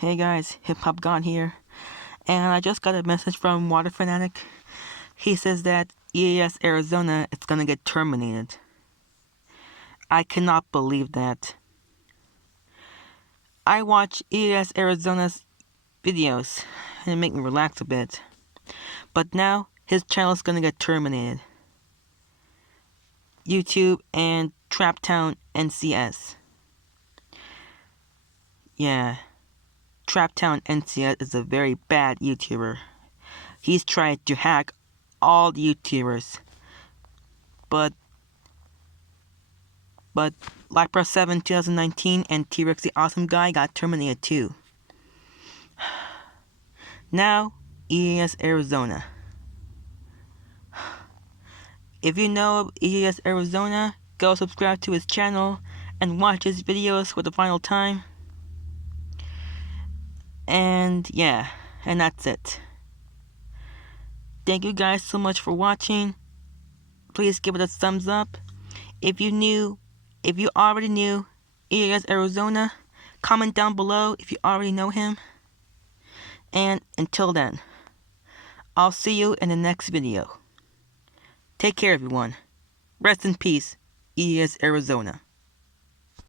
Hey guys, Hip Hop God here, and I just got a message from Water Fanatic. He says that EAS Arizona is gonna get terminated. I cannot believe that. I watch EAS Arizona's videos, and it make me relax a bit. But now, his channel is gonna get terminated. YouTube and Traptown NCS. Yeah. Traptown NCS is a very bad YouTuber. He's tried to hack all the YouTubers. But Lypro 7 2019 and T-Rex the Awesome Guy got terminated too. Now, EAS Arizona. If you know EAS Arizona, go subscribe to his channel and watch his videos for the final time. And yeah, and that's it. Thank you guys so much for watching. Please give it a thumbs up. If you already knew EAS Arizona, comment down below if you already know him. And until then, I'll see you in the next video. Take care, everyone. Rest in peace, EAS Arizona.